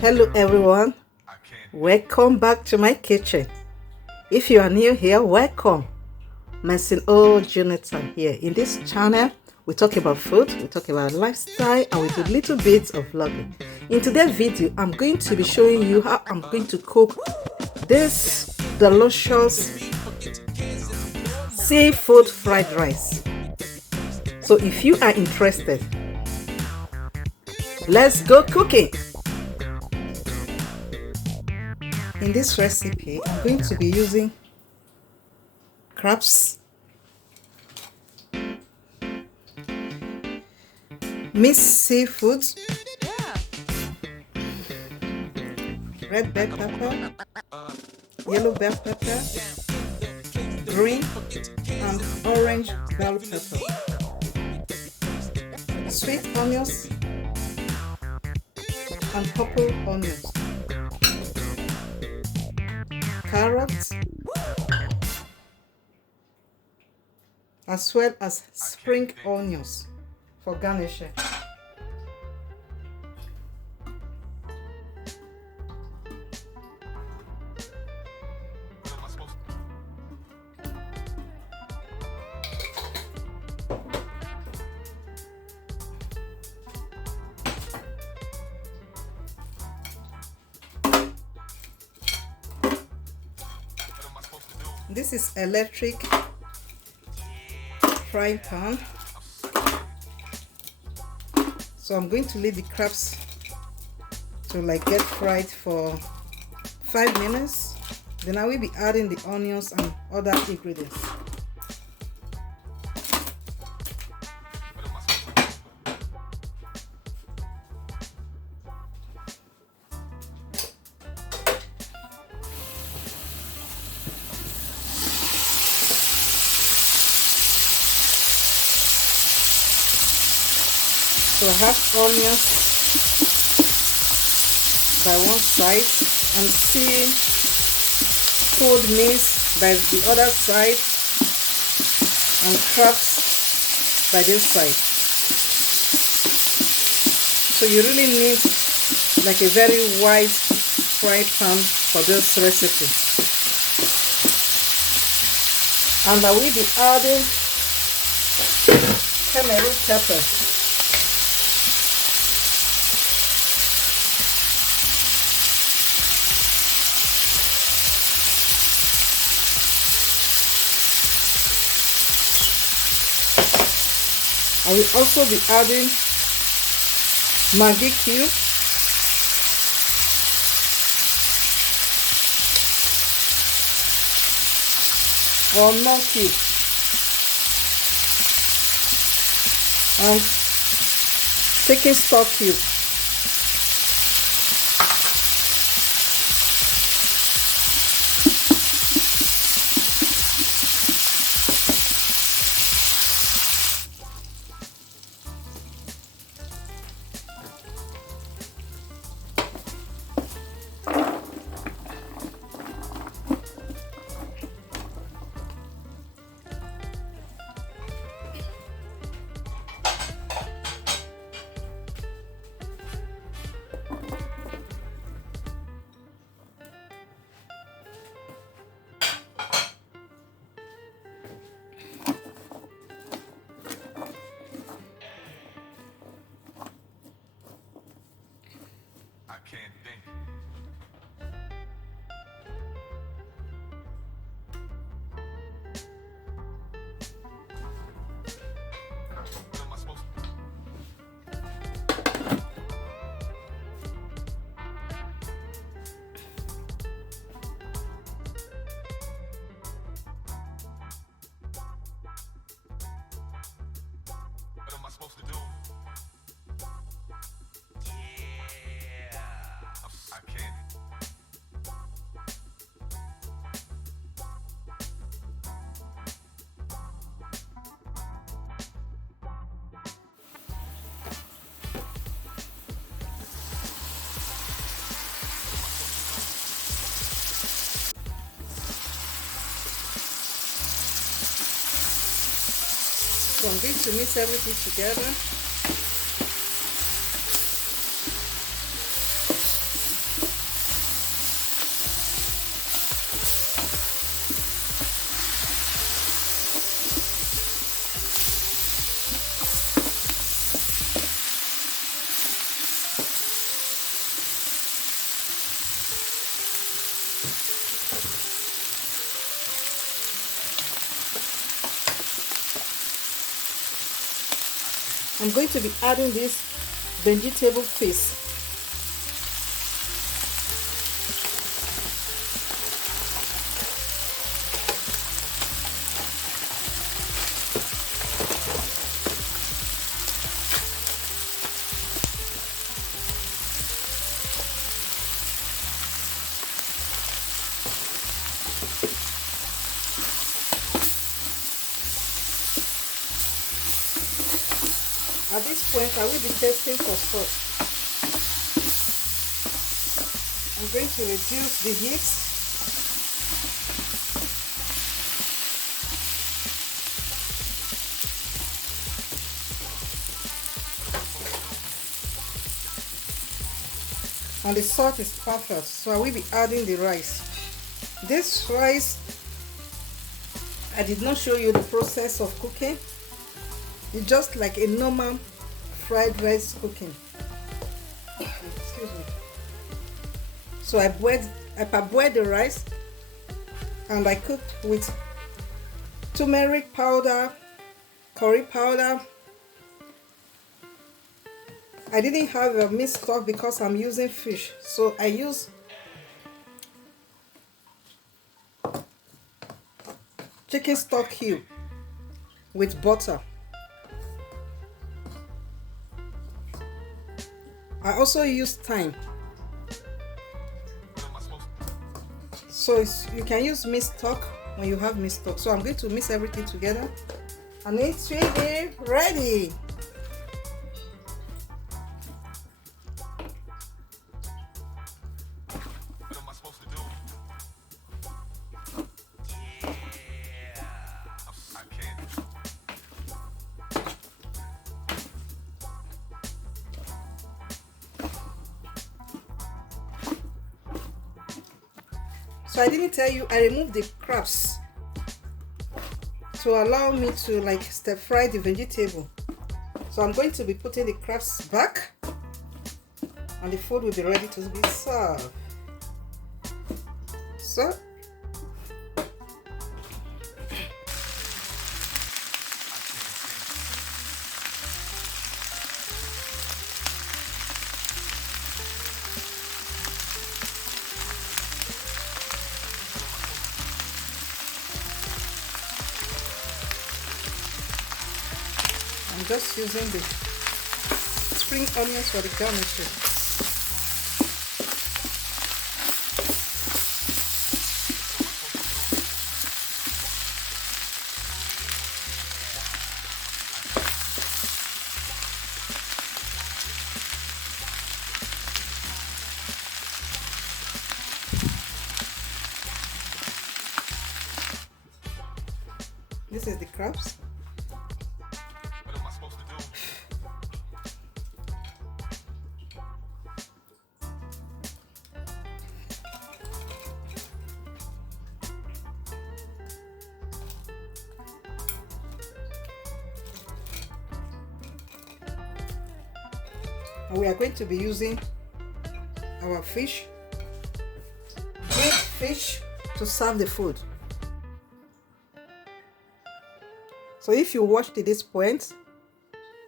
Hello everyone, welcome back to my kitchen. If you are new here, welcome. Mason O. Jonathan here. In this channel, we talk about food, we talk about lifestyle, and we do little bits of vlogging. In today's video, I'm going to be showing you how I'm going to cook this delicious seafood fried rice. So if you are interested, let's go cooking. In this recipe, I'm going to be using crabs, mixed seafood, red bell pepper, yellow bell pepper, green and orange bell pepper, sweet onions and purple onions, carrots, as well as spring onions for garnishing. This is electric frying pan, so I'm going to leave the crabs to get fried for 5 minutes. Then I will be adding the onions and other ingredients. So I have onions by one side and see food mix by the other side and crabs by this side. So you really need a very wide fry pan for this recipe. And I will be adding Pepperoni pepper. I will also be adding Maggi cube, or no cube, and chicken stock cube. Can't think. What am I supposed to What am I supposed to do? I can't. So I'm going to mix everything together. I'm going to be adding this vegetable paste. At this point, I will be testing for salt. I'm going to reduce the heat. And the salt is perfect, so I will be adding the rice. This rice, I did not show you the process of cooking. It's just like a normal fried rice cooking. Excuse me. So I parboiled the rice and I cooked with turmeric powder, curry powder. I didn't have a meat stock because I'm using fish, so I use chicken stock cube with butter. I also use thyme. So you can use meat stock when you have meat stock. So I'm going to mix everything together and it's really ready. What am I supposed to do? I can't. So I didn't tell you, I removed the crabs to allow me to like stir fry the vegetable. So I'm going to be putting the crabs back and the food will be ready to be served. So I'm just using the spring onions for the garnish. This is the crabs. What am I supposed to do? And we are going to be using our fish, big fish, to serve the food. So if you watched to this point,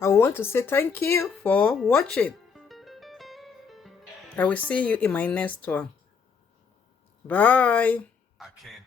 I want to say thank you for watching. I will see you in my next one. Bye. I can't